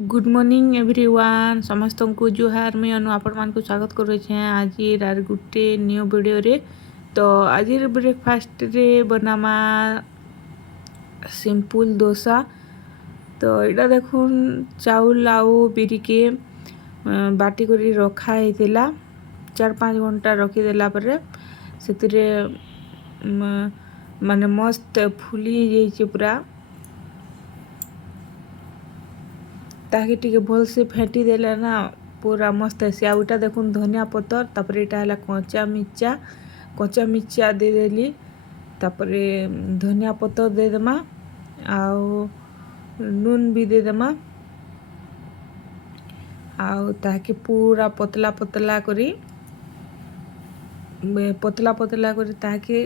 Good morning everyone समस्त को जुहार मैं अनु आपण मान को स्वागत करुचे आज आर गुटे न्यू वीडियो रे। तो आज ब्रेकफास्ट रे बनामा सिंपल डोसा। तो यहाँ देखुन चाउल आउ बिरी के बाटी करी रखा होता 4-5 घंटा रखीदेला से माने मस्त फुली जाइए पूरा ताकि टिके भल से फेंटी देले ना पूरा मस्त है। आउटा देखुन धनिया पतर तापर इटा है कच्चा मिर्चा दे देली तापरे धनिया पतर दे देमा आउ नून भी दे देमा आउ ताकि पूरा पतला पतला करी ताकि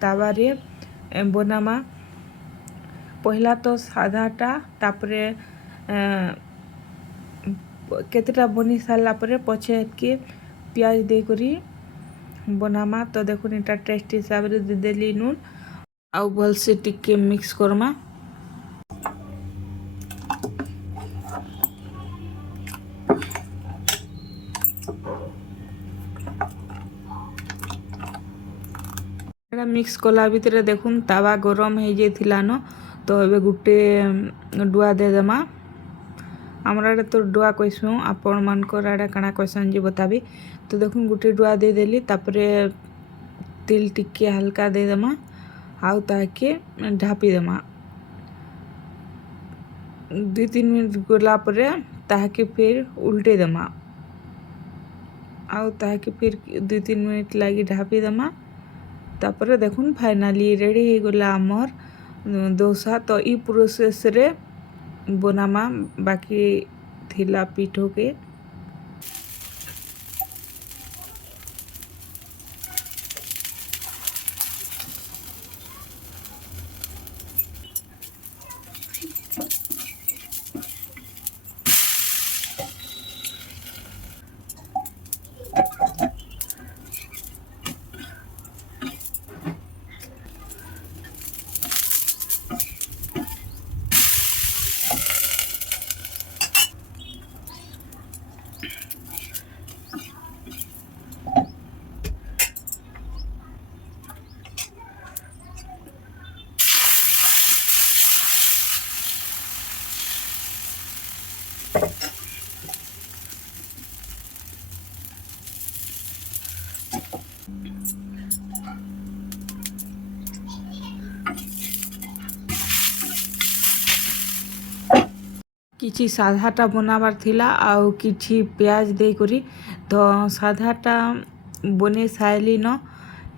तावारे बनामा। पहला तो सादाटा तापरे केतेटा बनी सारा पर पछे के प्याज दे करी बनामा। तो देखो इटा टेस्ट हिसाब से दे देली नून आउ भल से टिके मिक्स करमा। मिक्स कला भितर देखुन तावा गरम हो जाइथिला न। तो एबे गुटे डुआ दे देमा। हमरा आड़े तो डुआ कहसूँ आपण मानकर आड़े काଣା कहसन जे बताबी। तो देखुन गुटे डुआ दे देली तापरे तेल टिके हल्का दे देमा आउ ताके ढापी देमा 2-3 मिनट गला परे ताके फिर उल्टे देमा आउ ताके फिर 2-3 मिनट लगी ढापी देमा। तापरे देखुन फाइनाली रेडी हो गला आमर डोसा। तो ई प्रोसेस रे बनामा बाकी थिला पीठो के। किछि साधाटा बनाबार थिला आउ किछि प्याज दे करी। तो साधाटा बने साइली न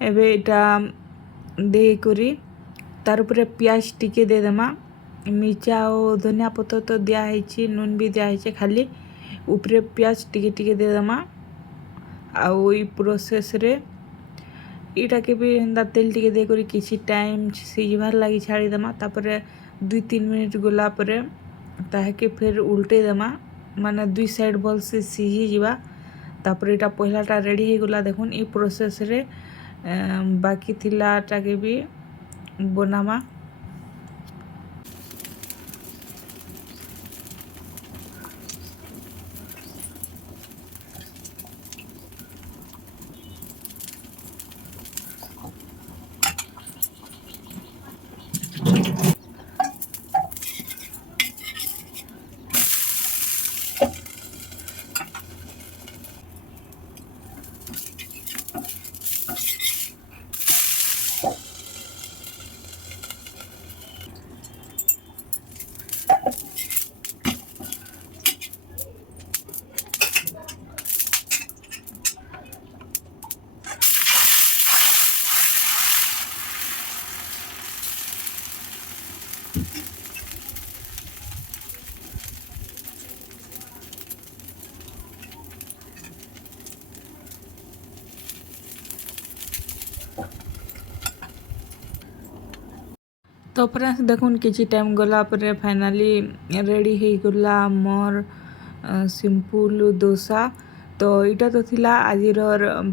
एबे इटा दे करी तार ऊपर प्याज टिके दे देमा मिर्चा और धनिया पत्तर तो दिया है नून भी दिया है खाली ऊपर प्याज टिके टिके दे देमा आउ ई प्रोसेस रे इटा के भी हंदा तेल टिके दे करी किछि टाइम सिझबार लगी छाड़ी देमा। तापर 2-3 मिनट गला परे ताके फिर उल्टे देमा माने 2 साइड भल से सिझी जीवा। तापर इटा पहलाटा रेडी हो गला देखुन ई प्रोसेस रे बाकी थिलाटा के भी बनामा। तो फ्रेंड्स देखुन किछि टाइम गला पर फाइनाली रेडी हो गला मोर सिंपल डोसा। तो इटा तो थिला आजिर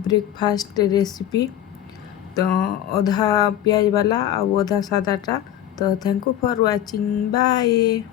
ब्रेकफास्ट रेसिपी। तो अधा प्याज वाला और अधा सादाटा। तो thank you for watching bye.